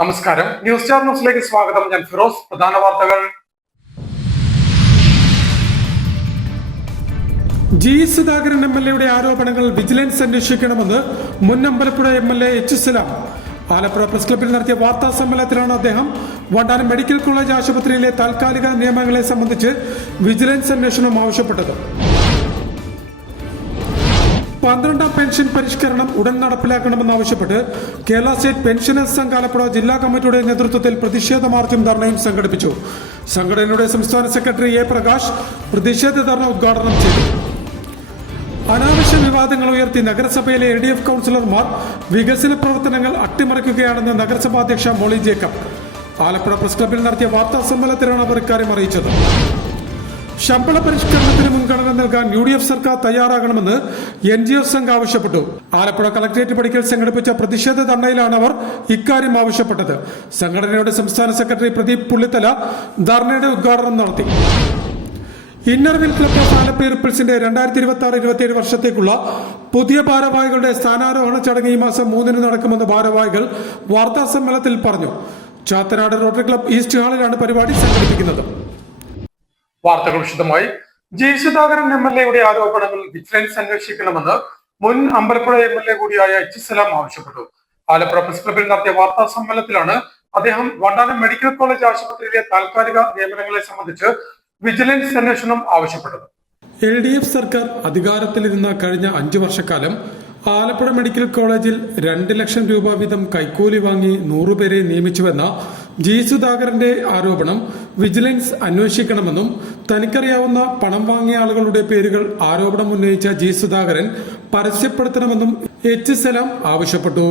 നമസ്കാരം. News star ന്യൂസിലേക്ക് സ്വാഗതം. ഞാൻ ഫിറോസ്. പ്രധാന വാർത്തകൾ. ജി സുധാകരൻ MLA യുടെ ആരോപണങ്ങൾ വിജിലൻസ് അന്വേഷിക്കണമെന്ന് മുൻ Ambalappuzha MLA H. Salam Alappuzha press ക്ലബ്ബിൽ നടത്തിയ വാർത്താ സമ്മേളനത്തിലാണ് അദ്ദേഹം വണ്ടാനം മെഡിക്കൽ കോളേജ് ആശുപത്രിയിലെ താൽക്കാലിക നിയമനങ്ങളെ സംബന്ധിച്ച് വിജിലൻസ് അന്വേഷണം ആവശ്യപ്പെട്ടത്. 12ാം പെൻഷൻ പരിഷ്കരണം ഉടൻ നടപ്പിലാക്കണമെന്നാവശ്യപ്പെട്ട് കേരള സ്റ്റേറ്റ് പെൻഷനേഴ്സ് സംഘ് ആലപ്പുഴ ജില്ലാ കമ്മിറ്റിയുടെ നേതൃത്വത്തിൽ പ്രതിഷേധ മാർച്ചും ധർണയും സംഘടിപ്പിച്ചു. സംഘടനയുടെ സംസ്ഥാന സെക്രട്ടറി A. പ്രകാശ് പ്രതിഷേധ ധർണ ഉദ്ഘാടനം ചെയ്തു. അനാവശ്യ വിവാദങ്ങൾ ഉയർത്തി നഗരസഭയിലെ LDF കൗൺസിലർമാർ വികസന പ്രവർത്തനങ്ങൾ അട്ടിമറിക്കുകയാണെന്ന് നഗരസഭാ അധ്യക്ഷ മോളി ജേക്കബ് ആലപ്പുഴ പ്രസ് ക്ലബ്ബിൽ നടത്തിയ വാർത്താ സമ്മേളനത്തിലാണ് അവർ ഇക്കാര്യം അറിയിച്ചത്. ശമ്പള പരിഷ്കരണത്തിന് മുൻഗണന നൽകാൻ UDF സർക്കാർ തയ്യാറാകണമെന്ന് NGO സംഘ് ആവശ്യപ്പെട്ടു. ആലപ്പുഴ കളക്ടറേറ്റ് പടിക്കൽ സംഘടിപ്പിച്ച പ്രതിഷേധ ധർണയിലാണ് അവർ ഇക്കാര്യം ആവശ്യപ്പെട്ടത്. സംഘടനയുടെ സംസ്ഥാന സെക്രട്ടറി പ്രദീപ് പുള്ളിത്തല ധർണയുടെ ഉദ്ഘാടനം നടത്തി. ഇന്നർവിൽ ക്ലബ് ഓഫ് ആലപ്പി റിപ്പിൾസിന്റെ 2026-27 വർഷത്തേക്കുള്ള പുതിയ ഭാരവാഹികളുടെ സ്ഥാനാരോഹണ ചടങ്ങ് ഈ മാസം 3 നടക്കുമെന്ന് ഭാരവാഹികൾ വാർത്താ സമ്മേളനത്തിൽ പറഞ്ഞു. ചാത്തനാട് റോട്ടറി ക്ലബ് ഈസ്റ്റ് ഹാളിലാണ് പരിപാടി സംഘടിപ്പിക്കുന്നത്. വാർത്തകൾ വിശദമായി. ജി സുധാകരൻ MLA യുടെ ആരോപണങ്ങൾ വിജിലൻസ് അന്വേഷിക്കണമെന്ന് മുൻ അമ്പലപ്പുഴ MLA കൂടിയായ H. സലാം ആവശ്യപ്പെട്ടു. ആലപ്പുഴ പ്രസ് ക്ലബ്ബിൽ നടത്തിയ വാർത്താ സമ്മേളനത്തിലാണ് അദ്ദേഹം വണ്ടാനം മെഡിക്കൽ കോളേജ് ആശുപത്രിയിലെ താൽക്കാലിക നിയമനങ്ങളെ സംബന്ധിച്ച് വിജിലൻസ് അന്വേഷണം ആവശ്യപ്പെട്ടത്. LDF സർക്കാർ അധികാരത്തിലിരുന്ന കഴിഞ്ഞ 5 വർഷക്കാലം ആലപ്പുഴ മെഡിക്കൽ കോളേജിൽ 2 ലക്ഷം രൂപ വീതം കൈക്കൂലി വാങ്ങി 100 പേരെ നിയമിച്ചുവെന്ന ജി സുധാകരന്റെ ആരോപണം വിജിലൻസ് അന്വേഷിക്കണമെന്നും തനിക്കറിയാവുന്ന പണം വാങ്ങിയ ആളുകളുടെ പേരുകൾ ആരോപണം ഉന്നയിച്ച ജി സുധാകരൻ പരസ്യപ്പെടുത്തണമെന്നും H. സലാം ആവശ്യപ്പെട്ടു.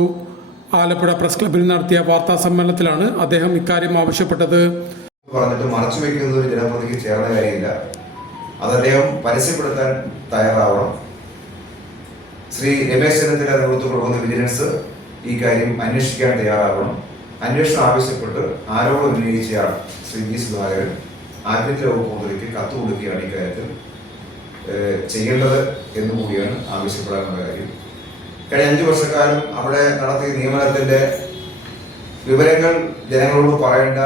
ആലപ്പുഴ പ്രസ് ക്ലബ്ബിൽ നടത്തിയ വാർത്താ സമ്മേളനത്തിലാണ് അദ്ദേഹം ഇക്കാര്യം ആവശ്യപ്പെട്ടത്. പറഞ്ഞിട്ട് മറച്ചു വെക്കുന്നത് ഒരു ജനപ്രതിക്ക് ചേർന്ന കാര്യമില്ല. അത് അദ്ദേഹം പരസ്യപ്പെടുത്താൻ തയ്യാറാവണം. ശ്രീ രമേശ് ചെന്നിത്തല നേതൃത്വം കൊടുക്കുന്ന വിജിലൻസ് ഈ കാര്യം അന്വേഷിക്കാൻ തയ്യാറാവണം. അന്വേഷണം ആവശ്യപ്പെട്ട് ആരോപണം ഉന്നയിച്ചയാൾ ശ്രീ ജി സുധാകരൻ ആഭ്യന്തര വകുപ്പ് മന്ത്രിക്ക് കത്ത് കൊടുക്കുകയാണ് ഇക്കാര്യത്തിൽ ചെയ്യേണ്ടത് എന്നുകൂടിയാണ് ആവശ്യപ്പെടാനുള്ള കാര്യം. കഴിഞ്ഞ 5 വർഷക്കാലം അവിടെ നടത്തിയ നിയമനത്തിന്റെ വിവരങ്ങൾ ജനങ്ങളോട് പറയേണ്ട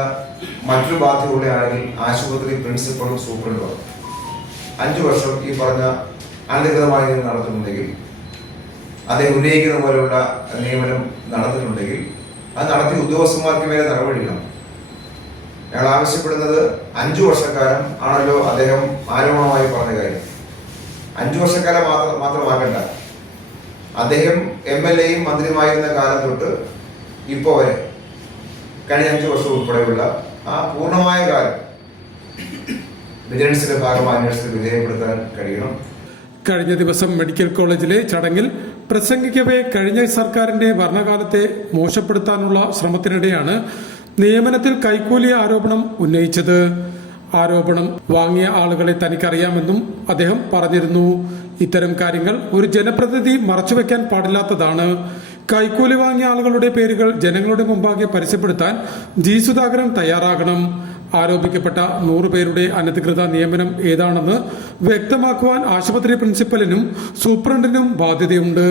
മറ്റൊരു ബാധ്യതയുള്ള ആണെങ്കിൽ ആശുപത്രി പ്രിൻസിപ്പളും സൂപ്രണ്ടും 5 വർഷം ഈ പറഞ്ഞ അനധികൃതമായി നടത്തുന്നുണ്ടെങ്കിൽ, അദ്ദേഹം ഉന്നയിക്കുന്ന പോലെയുള്ള നിയമനം നടത്തുന്നുണ്ടെങ്കിൽ അത് നടത്തിയ ഉദ്യോഗസ്ഥന്മാർക്ക് മേലെ നടപടിയിടണം. ഞങ്ങൾ ആവശ്യപ്പെടുന്നത് 5 വർഷക്കാലം ആണല്ലോ അദ്ദേഹം ആരോപണമായി പറഞ്ഞ കാര്യം. 5 വർഷക്കാലം മാത്രമാക്കണ്ട. അദ്ദേഹം MLAയും മന്ത്രിയുമായിരുന്ന കാലം തൊട്ട് ഇപ്പോൾ വരെ കഴിഞ്ഞ 5 വർഷം ഉൾപ്പെടെയുള്ള ആ പൂർണ്ണമായ കാലം വിജിലൻസിന്റെ ഭാഗമായ അന്വേഷണത്തിൽ വിധേയപ്പെടുത്താൻ കഴിയണം. കഴിഞ്ഞ ദിവസം മെഡിക്കൽ കോളേജിലെ ചടങ്ങിൽ പ്രസംഗിക്കവേ കഴിഞ്ഞ സർക്കാരിന്റെ ഭരണകാലത്തെ മോശപ്പെടുത്താനുള്ള ശ്രമത്തിനിടെയാണ് നിയമനത്തിൽ കൈക്കൂലി ആരോപണം ഉന്നയിച്ചത്. ആരോപണം വാങ്ങിയ ആളുകളെ തനിക്കറിയാമെന്നും അദ്ദേഹം പറഞ്ഞിരുന്നു. ഇത്തരം കാര്യങ്ങൾ ഒരു ജനപ്രതിനിധി മറച്ചുവെക്കാൻ പാടില്ലാത്തതാണ്. കൈക്കൂലി വാങ്ങിയ ആളുകളുടെ പേരുകൾ ജനങ്ങളുടെ മുമ്പാകെ പരസ്യപ്പെടുത്താൻ ജി സുധാകരൻ തയ്യാറാകണം. ആരോപിക്കപ്പെട്ട 100 പേരുടെ അനധികൃത നിയമനം ഏതാണെന്ന് വ്യക്തമാക്കുവാൻ ആശുപത്രി പ്രിൻസിപ്പലിനും സൂപ്രണ്ടിനും ബാധ്യതയുണ്ട്.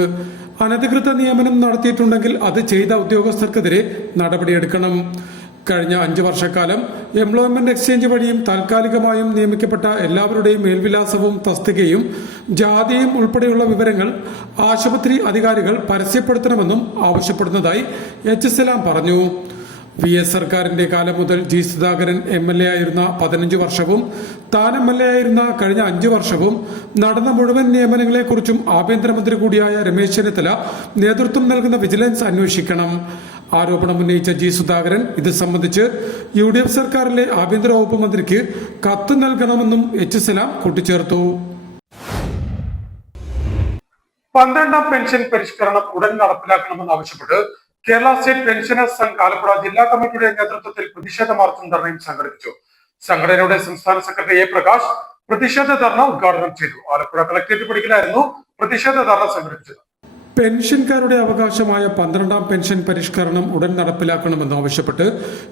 അനധികൃത നിയമനം നടത്തിയിട്ടുണ്ടെങ്കിൽ അത് ചെയ്ത ഉദ്യോഗസ്ഥർക്കെതിരെ നടപടിയെടുക്കണം. കഴിഞ്ഞ 5 വർഷക്കാലം എംപ്ലോയ്മെന്റ് എക്സ്ചേഞ്ച് വഴിയും താൽക്കാലികമായും നിയമിക്കപ്പെട്ട എല്ലാവരുടെയും മേൽവിലാസവും തസ്തികയും ജാതിയും ഉൾപ്പെടെയുള്ള വിവരങ്ങൾ ആശുപത്രി അധികാരികൾ പരസ്യപ്പെടുത്തണമെന്നും ആവശ്യപ്പെടുന്നതായി H. സലാം പറഞ്ഞു. VS സർക്കാരിന്റെ കാലം മുതൽ ജി സുധാകരൻ MLA ആയിരുന്ന 15 വർഷവും താൻ MLA ആയിരുന്ന കഴിഞ്ഞ 5 വർഷവും നടന്ന മുഴുവൻ നിയമനങ്ങളെക്കുറിച്ചും ആഭ്യന്തരമന്ത്രി കൂടിയായ രമേശ് ചെന്നിത്തല നേതൃത്വം നൽകുന്ന വിജിലൻസ് അന്വേഷിക്കണം. ആരോപണം ഉന്നയിച്ച ജി സുധാകരൻ ഇത് സംബന്ധിച്ച് UDF സർക്കാരിലെ ആഭ്യന്തര വകുപ്പ് മന്ത്രിക്ക് കത്ത് നൽകണമെന്നും H. സലാം കൂട്ടിച്ചേർത്തു. 12ാം പെൻഷൻ പരിഷ്കരണം ഉടൻ നടപ്പിലാക്കണമെന്നാവശ്യപ്പെട്ട് കേരള സ്റ്റേറ്റ് പെൻഷനേഴ്സ് സംഘ് ആലപ്പുഴ ജില്ലാ കമ്മിറ്റിയുടെ നേതൃത്വത്തിൽ പ്രതിഷേധ മാർച്ചും ധർണയും സംഘടിപ്പിച്ചു. സംഘടനയുടെ സംസ്ഥാന സെക്രട്ടറി A. പ്രകാശ് പ്രതിഷേധ ധർണ ഉദ്ഘാടനം ചെയ്തു. ആലപ്പുഴ കളക്ടറേറ്റ് പടിക്കലായിരുന്നു പ്രതിഷേധ ധർണ സംഘടിപ്പിച്ചത്. പെൻഷൻകാരുടെ അവകാശമായ 12ാം പെൻഷൻ പരിഷ്കരണം ഉടൻ നടപ്പിലാക്കണമെന്നാവശ്യപ്പെട്ട്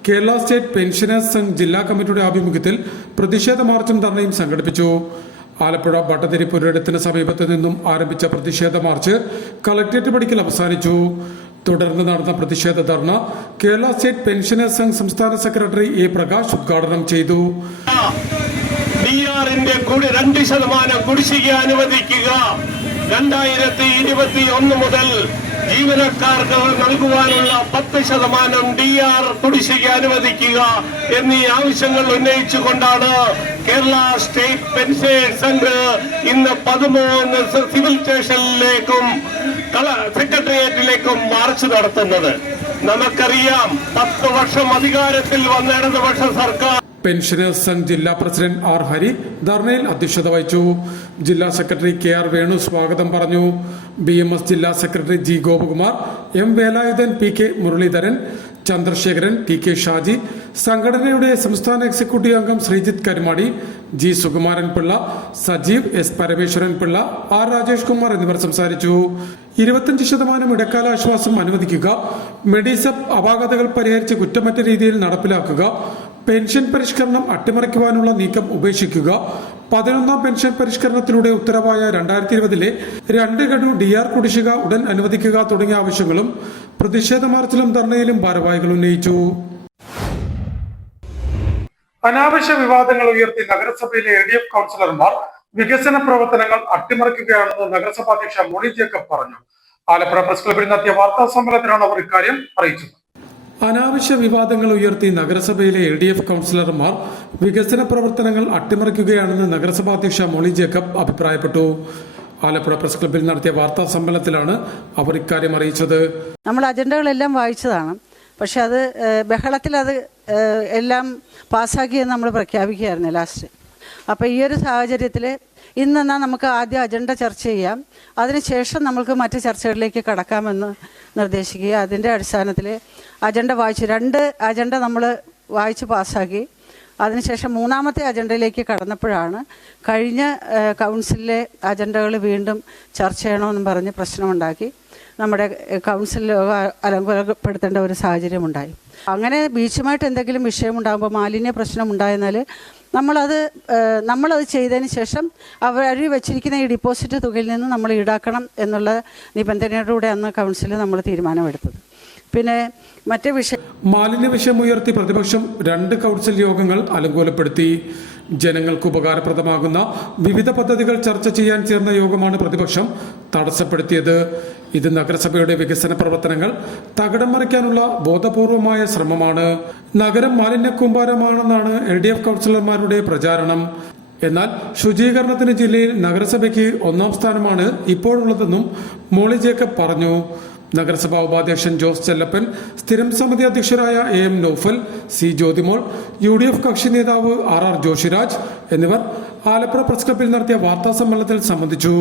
കേരള സ്റ്റേറ്റ് പെൻഷനേഴ്സ് സംഘ് ജില്ലാ കമ്മിറ്റിയുടെ ആഭിമുഖ്യത്തിൽ പ്രതിഷേധ മാർച്ചും ധർണയും സംഘടിപ്പിച്ചു. ആലപ്പുഴ ബട്ടതിരി പുരയിടത്തിന് സമീപത്ത് നിന്നും ആരംഭിച്ച പ്രതിഷേധ മാർച്ച് കളക്ടറേറ്റ് പടിക്കൽ അവസാനിച്ചു. തുടർന്ന് നടന്ന പ്രതിഷേധ ധർണ കേരള സ്റ്റേറ്റ് പെൻഷനേഴ്സ് സംഘ് സംസ്ഥാന സെക്രട്ടറി എ പ്രകാശ് ഉദ്ഘാടനം ചെയ്തു. ഡിആറിന്റെ 2% കുടിശ്ശിക അനുവദിക്കുക. 2021 മുതൽ ജീവനക്കാർക്ക് നൽകുവാനുള്ള 10% ഡിആർ കുടിശ്ശിക അനുവദിക്കുക എന്നീ ആവശ്യങ്ങൾ ഉന്നയിച്ചുകൊണ്ടാണ് കേരള സ്റ്റേറ്റ് പെൻഷനേഴ്സ് സംഘ് ഇന്ന് 13 സിവിൽ സ്റ്റേഷനിലേക്കും സെക്രട്ടേറിയറ്റിലേക്കും മാർച്ച് നടത്തുന്നത്. നമുക്കറിയാം 10 വർഷം അധികാരത്തിൽ വന്ന ഇടതുപക്ഷ സർക്കാർ. പെൻഷനേഴ്സ് സംഘ് ജില്ലാ പ്രസിഡന്റ് ആർ ഹരി ധർണയിൽ അധ്യക്ഷത വഹിച്ചു. ജില്ലാ സെക്രട്ടറി കെ ആർ വേണു സ്വാഗതം പറഞ്ഞു. BMS ജില്ലാ secretary G Gopakumar, M Velayudhan, P K Muraleedharan, Chandrasekharan, T K Shaji, സംഘടനയുടെ സംസ്ഥാന എക്സിക്യൂട്ടീവ് അംഗം Sreejith Karumadi, G Sukumaran Pillai, Sajeev, S Parameswaran Pillai, R Rajesh Kumar എന്നിവർ സംസാരിച്ചു. 25% ഇടക്കാല ആശ്വാസം അനുവദിക്കുക, മെഡിസെപ് അപാകതകൾ പരിഹരിച്ച് കുറ്റമറ്റ രീതിയിൽ നടപ്പിലാക്കുക, പെൻഷൻ പരിഷ്കരണം അട്ടിമറിക്കുവാനുള്ള നീക്കം ഉപേക്ഷിക്കുക, 11ാം പെൻഷൻ പരിഷ്കരണത്തിലൂടെ ഉത്തരവായ 2020-ലെ 2 ഗഡു ഡിആർ കുടിശ്ശിക ഉടൻ അനുവദിക്കുക തുടങ്ങിയ ആവശ്യങ്ങളും പ്രതിഷേധ മാർച്ചിലും ധർണയിലും ഭാരവാഹികൾ ഉന്നയിച്ചു. അനാവശ്യ വിവാദങ്ങൾ ഉയർത്തി നഗരസഭയിലെ LDF കൗൺസിലർമാർ വികസന പ്രവർത്തനങ്ങൾ അട്ടിമറിക്കുകയാണെന്ന് നഗരസഭാധ്യക്ഷ മോളി ജേക്കബ് പറഞ്ഞു. ആലപ്പുഴ പ്രസ് ക്ലബ്ബിൽ നടത്തിയ വാർത്താ സമ്മേളനത്തിലാണ് അവർ ഇക്കാര്യം അറിയിച്ചത്. അനാവശ്യ വിവാദങ്ങൾ ഉയർത്തി നഗരസഭയിലെ LDF കൗൺസിലർമാർ വികസന പ്രവർത്തനങ്ങൾ അട്ടിമറിക്കുകയാണെന്ന് നഗരസഭാധ്യക്ഷ മോളി ജേക്കബ് അഭിപ്രായപ്പെട്ടു. ആലപ്പുഴ പ്രസ് ക്ലബ്ബിൽ നടത്തിയ വാർത്താ സമ്മേളനത്തിലാണ് അവർ ഇക്കാര്യം അറിയിച്ചത്. നമ്മൾ അജണ്ടകളെല്ലാം വായിച്ചതാണ്. പക്ഷെ അത് ബഹളത്തിൽ അത് എല്ലാം പാസ്സാക്കിയെന്ന് നമ്മൾ പ്രഖ്യാപിക്കുകയായിരുന്നു ലാസ്റ്റ്. അപ്പോൾ ഈ ഒരു സാഹചര്യത്തിൽ ഇന്നെന്നാൽ നമുക്ക് ആദ്യം അജണ്ട ചർച്ച ചെയ്യാം, അതിനുശേഷം നമുക്ക് മറ്റ് ചർച്ചകളിലേക്ക് കടക്കാമെന്ന് നിർദ്ദേശിക്കുക. അതിൻ്റെ അടിസ്ഥാനത്തിൽ അജണ്ട വായിച്ചു 2 അജണ്ട നമ്മൾ വായിച്ച് പാസ്സാക്കി. അതിനുശേഷം 3ാമത്തെ അജണ്ടയിലേക്ക് കടന്നപ്പോഴാണ് കഴിഞ്ഞ കൗൺസിലിലെ അജണ്ടകൾ വീണ്ടും ചർച്ച ചെയ്യണമെന്നും പറഞ്ഞ് പ്രശ്നമുണ്ടാക്കി നമ്മുടെ കൗൺസിൽ അലങ്കോലപ്പെടുത്തേണ്ട ഒരു സാഹചര്യമുണ്ടായി. അങ്ങനെ ബീച്ചുമായിട്ട് എന്തെങ്കിലും വിഷയമുണ്ടാകുമ്പോൾ, മാലിന്യ പ്രശ്നം ഉണ്ടായെന്നാൽ നമ്മളത് ചെയ്തതിന് ശേഷം അവർ വെച്ചിരിക്കുന്ന ഈ ഡിപ്പോസിറ്റ് തുകയിൽ നിന്ന് നമ്മൾ ഈടാക്കണം എന്നുള്ള നിബന്ധനയോടുകൂടെ അന്ന് കൗൺസിൽ നമ്മൾ തീരുമാനമെടുത്തത്. പിന്നെ മറ്റേ വിഷയം, മാലിന്യ വിഷയം ഉയർത്തി പ്രതിപക്ഷം 2 കൗൺസിൽ യോഗങ്ങൾ അലങ്കോലപ്പെടുത്തി. ജനങ്ങൾക്ക് ഉപകാരപ്രദമാകുന്ന വിവിധ പദ്ധതികൾ ചർച്ച ചെയ്യാൻ ചേർന്ന യോഗമാണ് പ്രതിപക്ഷം തടസ്സപ്പെടുത്തിയത്. ഇത് നഗരസഭയുടെ വികസന പ്രവർത്തനങ്ങൾ തകിടം മറിക്കാനുള്ള ബോധപൂർവമായ ശ്രമമാണ്. നഗരം മാലിന്യ കൂമ്പാരമാണെന്നാണ് LDF കൗൺസിലർമാരുടെ പ്രചാരണം. എന്നാൽ ശുചീകരണത്തിന് ജില്ലയിൽ നഗരസഭയ്ക്ക് 1ാം സ്ഥാനമാണ് ഇപ്പോഴുള്ളതെന്നും മോളി ജേക്കബ് പറഞ്ഞു. നഗരസഭാ ഉപാധ്യക്ഷൻ ജോസ് ചെല്ലപ്പൻ, സ്ഥിരം സമിതി അധ്യക്ഷരായ AM Noufal, C Jyothimol, UDF കക്ഷി നേതാവ് RR ജോഷിരാജ് എന്നിവർ ആലപ്പുഴ പ്രസ് ക്ലബ്ബിൽ നടത്തിയ വാർത്താ സമ്മേളനത്തിൽ സംബന്ധിച്ചു.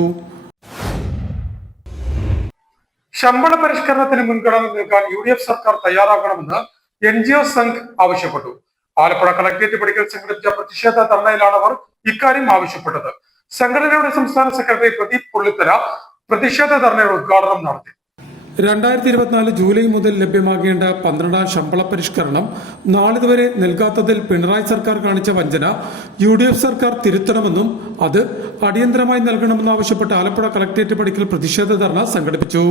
ശമ്പള പരിഷ്കരണത്തിന് മുൻഗണന നൽകാൻ UDF സർക്കാർ തയ്യാറാകണമെന്ന് NGO സംഘ് ആവശ്യപ്പെട്ടു. ആലപ്പുഴ കളക്ടറേറ്റ് പടിക്കൽ സംഘടിപ്പിച്ച പ്രതിഷേധ ധർണയിലാണ് അവർ ഇക്കാര്യം ആവശ്യപ്പെട്ടത്. സംഘടനയുടെ സംസ്ഥാന സെക്രട്ടറി പ്രദീപ് പുള്ളിത്തല പ്രതിഷേധ ധർണയുടെ ഉദ്ഘാടനം നടത്തി. 2024 ജൂലൈ മുതൽ ലഭ്യമാകേണ്ട 12ാം ശമ്പള പരിഷ്കരണം നാളിതുവരെ നൽകാത്തതിൽ പിണറായി സർക്കാർ കാണിച്ച വഞ്ചന UDF സർക്കാർ തിരുത്തണമെന്നും അത് അടിയന്തരമായി നൽകണമെന്നും ആവശ്യപ്പെട്ട് ആലപ്പുഴ കളക്ടറേറ്റ് പടിക്കൽ പ്രതിഷേധ ധർണ സംഘടിപ്പിച്ചു.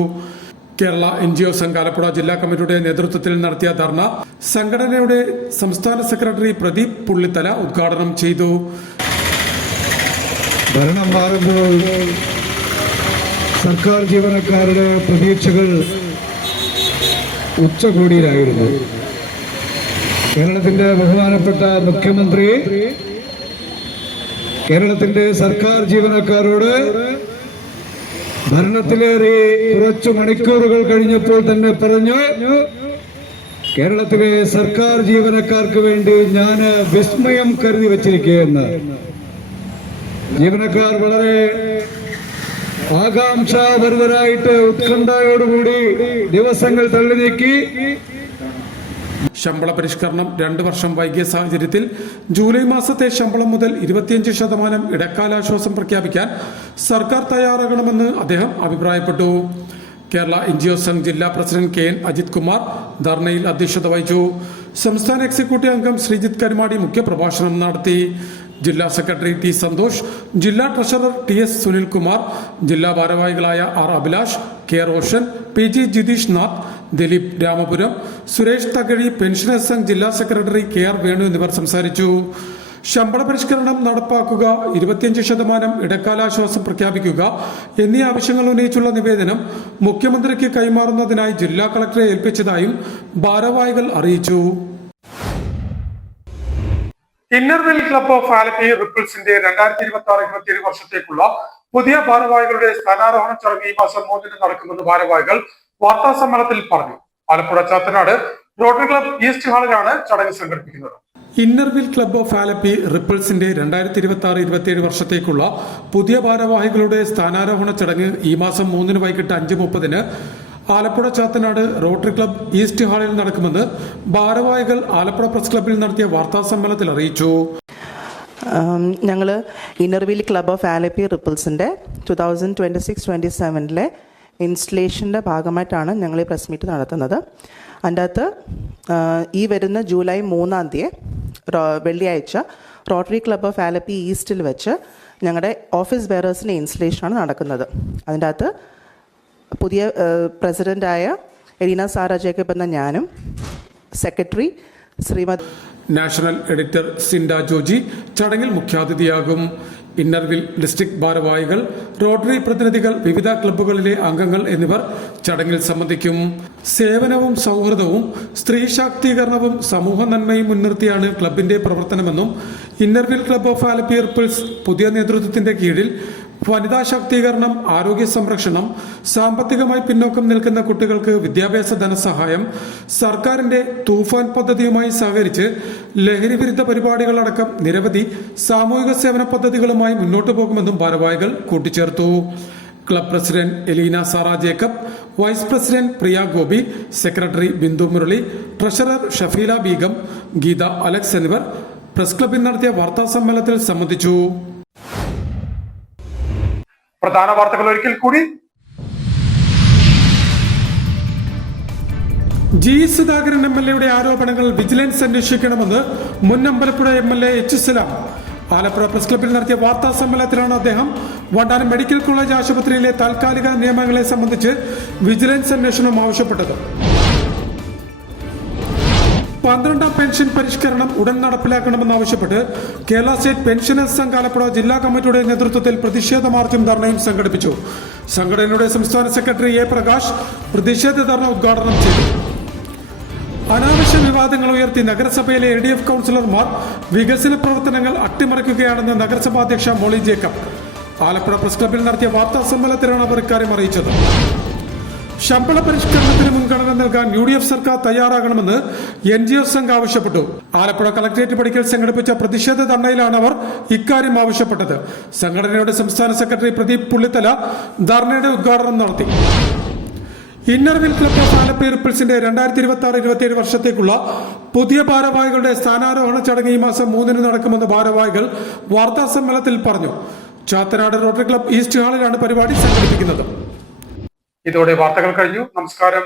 കേരള NGO സംഘ് ആലപ്പുഴ ജില്ലാ കമ്മിറ്റിയുടെ നേതൃത്വത്തിൽ നടത്തിയ ധർണ സംഘടനയുടെ സംസ്ഥാന സെക്രട്ടറി പ്രദീപ് പുള്ളിത്തല ഉദ്ഘാടനം ചെയ്തു. ഭരണം മാറുമ്പോൾ സർക്കാർ ജീവനക്കാരുടെ പ്രതീക്ഷകൾ ഉച്ചകോടിയിലായിരുന്നു. കേരളത്തിന്റെ ബഹുമാനപ്പെട്ട മുഖ്യമന്ത്രി കേരളത്തിന്റെ സർക്കാർ ജീവനക്കാരോട് ഭരണത്തിലേറി കുറച്ചു മണിക്കൂറുകൾ കഴിഞ്ഞപ്പോൾ തന്നെ പറഞ്ഞു, കേരളത്തിലെ സർക്കാർ ജീവനക്കാർക്ക് വേണ്ടി ഞാൻ വിസ്മയം കരുതി വച്ചിരിക്കുകയെന്ന്. ജീവനക്കാർ വളരെ ആകാംക്ഷാഭരിതരായിട്ട് ഉത്കണ്ഠയോടുകൂടി ദിവസങ്ങൾ തള്ളി നീക്കി. ശമ്പള പരിഷ്കരണം 2 വർഷം വൈകിയ സാഹചര്യത്തിൽ ജൂലൈ മാസത്തെ ശമ്പളം മുതൽ 25% ഇടക്കാലാശ്വാസം പ്രഖ്യാപിക്കാൻ സർക്കാർ തയ്യാറാകണമെന്ന് അദ്ദേഹം അഭിപ്രായപ്പെട്ടു. കേരള NGO സംഘ് ജില്ലാ പ്രസിഡന്റ് KN അജിത് കുമാർ ധർണയിൽ അധ്യക്ഷത വഹിച്ചു. സംസ്ഥാന എക്സിക്യൂട്ടീവ് അംഗം ശ്രീജിത്ത് കരുമാടി മുഖ്യപ്രഭാഷണം നടത്തി. ജില്ലാ സെക്രട്ടറി T സന്തോഷ്, ജില്ലാ ട്രഷറർ TS സുനിൽകുമാർ, ജില്ലാ ഭാരവാഹികളായ R Abhilash, K Roshan, PG Jitheesh Nath, Dileep Ramapuram, Suresh Thakazhi, pensioners Sangh ജില്ലാ സെക്രട്ടറി KR വേണു എന്നിവർ സംസാരിച്ചു. ശമ്പള പരിഷ്കരണം നടപ്പാക്കുക, 25% ഇടക്കാലാശ്വാസം പ്രഖ്യാപിക്കുക എന്നീ ആവശ്യങ്ങൾ ഉന്നയിച്ചുള്ള നിവേദനം മുഖ്യമന്ത്രിക്ക് കൈമാറുന്നതിനായി ജില്ലാ കളക്ടറെ ഏൽപ്പിച്ചതായും ഭാരവാഹികൾ അറിയിച്ചു. ഇന്നർവെൽ ക്ലബ് ഓഫ് ആലപ്പി റിപ്പിൾസിന്റെ 2026-27 വർഷത്തേക്കുള്ള പുതിയ ഭാരവാഹികളുടെ സ്ഥാനാരോഹണ ചടങ്ങ് ഈ മാസം 3 നടക്കുമെന്ന് ഭാരവാഹികൾ വാർത്താ സമ്മേളനത്തിൽ പറഞ്ഞു. Alappuzha Chathanad rotary club east ഹാളിലാണ് ചടങ്ങ് സംഘടിപ്പിക്കുന്നത്. ഇന്നർവിൽ ക്ലബ് ഓഫ് ആലപ്പി റിപ്പിൾസിന്റെ 2026-27 വർഷത്തേക്കുള്ള പുതിയ ഭാരവാഹികളുടെ സ്ഥാനാരോഹണ ചടങ്ങ് ഈ മാസം 3 വൈകിട്ട് 5:30 Alappuzha Chathanad rotary club east ഹാളിൽ നടക്കുമെന്ന് ഭാരവാഹികൾ ആലപ്പുഴ പ്രസ് ക്ലബ്ബിൽ നടത്തിയ വാർത്താ സമ്മേളനത്തിൽ അറിയിച്ചു. ഞങ്ങൾ ഇന്നർവിൽ ക്ലബ് ഓഫ് ആലപ്പി റിപ്പിൾസിൻ്റെ 2026-27 ഇൻസ്റ്റലേഷൻ്റെ ഭാഗമായിട്ടാണ് ഞങ്ങൾ ഈ പ്രസ് മീറ്റ് നടത്തുന്നത്. അതിൻ്റെ അകത്ത് ഈ വരുന്ന ജൂലൈ 3 വെള്ളിയാഴ്ച റോട്ടറി ക്ലബ് ഓഫ് ആലപ്പി ഈസ്റ്റിൽ വെച്ച് ഞങ്ങളുടെ ഓഫീസ് ബെയറേഴ്സിൻ്റെ ഇൻസ്റ്റലേഷനാണ് നടക്കുന്നത്. അതിൻ്റെ അകത്ത് പുതിയ പ്രസിഡൻ്റായ എലീന സാറ ജേക്കബ് എന്ന ഞാനും secretary Shrimati national editor Sinda Joji ചടങ്ങിൽ മുഖ്യാതിഥിയാകും. ഇന്നർവിൽ ഡിസ്ട്രിക്ട് ഭാരവാഹികൾ, റോട്ടറി പ്രതിനിധികൾ, വിവിധ ക്ലബ്ബുകളിലെ അംഗങ്ങൾ എന്നിവർ ചടങ്ങിൽ സംബന്ധിക്കും. സേവനവും സൗഹൃദവും സ്ത്രീ ശാക്തീകരണവും സമൂഹ നന്മയും മുൻനിർത്തിയാണ് ക്ലബിന്റെ പ്രവർത്തനമെന്നും Inner Wheel club of Alleppey Ripples പുതിയ നേതൃത്വത്തിന്റെ കീഴിൽ വനിതാ ശാക്തീകരണം, ആരോഗ്യ സംരക്ഷണം, സാമ്പത്തികമായി പിന്നോക്കം നിൽക്കുന്ന കുട്ടികൾക്ക് വിദ്യാഭ്യാസ ധനസഹായം, സർക്കാരിന്റെ തൂഫാൻ പദ്ധതിയുമായി സഹകരിച്ച് ലഹരി വിരുദ്ധ പരിപാടികളടക്കം നിരവധി സാമൂഹിക സേവന പദ്ധതികളുമായി മുന്നോട്ടു പോകുമെന്നും ഭാരവാഹികൾ കൂട്ടിച്ചേർത്തു. Club president Elina Sara Jacob, vice president Priya Gopi, secretary Bindu Murali, treasurer Shafeela Beegum, Geetha Alex എന്നിവർ പ്രസ് ക്ലബിൽ നടത്തിയ വാർത്താ സമ്മേളനത്തിൽ സംബന്ധിച്ചു. പ്രധാന വാർത്തകൾ ഒരിക്കൽ കൂടി. ജി സുധാകരൻ MLA ആരോപണങ്ങൾ വിജിലൻസ് അന്വേഷിക്കണമെന്ന് മുൻ Ambalappuzha MLA H Salam Alappuzha press ക്ലബ്ബിൽ നടത്തിയ വാർത്താ സമ്മേളനത്തിലാണ് അദ്ദേഹം വണ്ടാനം മെഡിക്കൽ കോളേജ് ആശുപത്രിയിലെ താൽക്കാലിക നിയമനങ്ങളെ സംബന്ധിച്ച് വിജിലൻസ് അന്വേഷണം ആവശ്യപ്പെട്ടത്. 12ാം പെൻഷൻ പരിഷ്കരണം ഉടൻ നടപ്പിലാക്കണമെന്നാവശ്യപ്പെട്ട് കേരള സ്റ്റേറ്റ് പെൻഷനേഴ്സ് സംഘ് ആലപ്പുഴ ജില്ലാ കമ്മിറ്റിയുടെ നേതൃത്വത്തിൽ പ്രതിഷേധ മാർച്ചും ധർണയും സംഘടിപ്പിച്ചു. സംഘടനയുടെ സംസ്ഥാന സെക്രട്ടറി A പ്രകാശ് പ്രതിഷേധ ധർണ ഉദ്ഘാടനം ചെയ്തു. അനാവശ്യ വിവാദങ്ങൾ ഉയർത്തി നഗരസഭയിലെ LDF കൗൺസിലർമാർ വികസന പ്രവർത്തനങ്ങൾ അട്ടിമറിക്കുകയാണെന്ന് നഗരസഭാ അധ്യക്ഷ മോളി ജേക്കബ് ആലപ്പുഴ പ്രസ് ക്ലബ്ബിൽ നടത്തിയ വാർത്താ സമ്മേളനത്തിലാണ് അവർ ഇക്കാര്യം അറിയിച്ചത്. ശമ്പള പരിഷ്കരണത്തിന് മുൻഗണന നൽകാൻ UDF സർക്കാർ തയ്യാറാകണമെന്ന് NGO സംഘ് ആവശ്യപ്പെട്ടു. ആലപ്പുഴ കളക്ടറേറ്റ് പടിക്കൽ സംഘടിപ്പിച്ച പ്രതിഷേധ ധർണയിലാണ് അവർ ഇക്കാര്യം ആവശ്യപ്പെട്ടത്. സംഘടനയുടെ സംസ്ഥാന സെക്രട്ടറി പ്രദീപ് പുള്ളിത്തല ധർണയുടെ ഉദ്ഘാടനം നടത്തി. ഇന്നർവിൽ ക്ലബ് ഓഫ് ആലപ്പി റിപ്പിൾസിന്റെ 2026-27 വർഷത്തേക്കുള്ള പുതിയ ഭാരവാഹികളുടെ സ്ഥാനാരോഹണ ചടങ്ങ് ഈ മാസം 3 നടക്കുമെന്ന് ഭാരവാഹികൾ വാർത്താ സമ്മേളനത്തിൽ പറഞ്ഞു. ചാത്തനാട് റോട്ടറി ക്ലബ് ഈസ്റ്റ് ഹാളിലാണ് പരിപാടി സംഘടിപ്പിക്കുന്നത്. ഇതോടെ വാർത്തകൾ കഴിഞ്ഞു. നമസ്കാരം.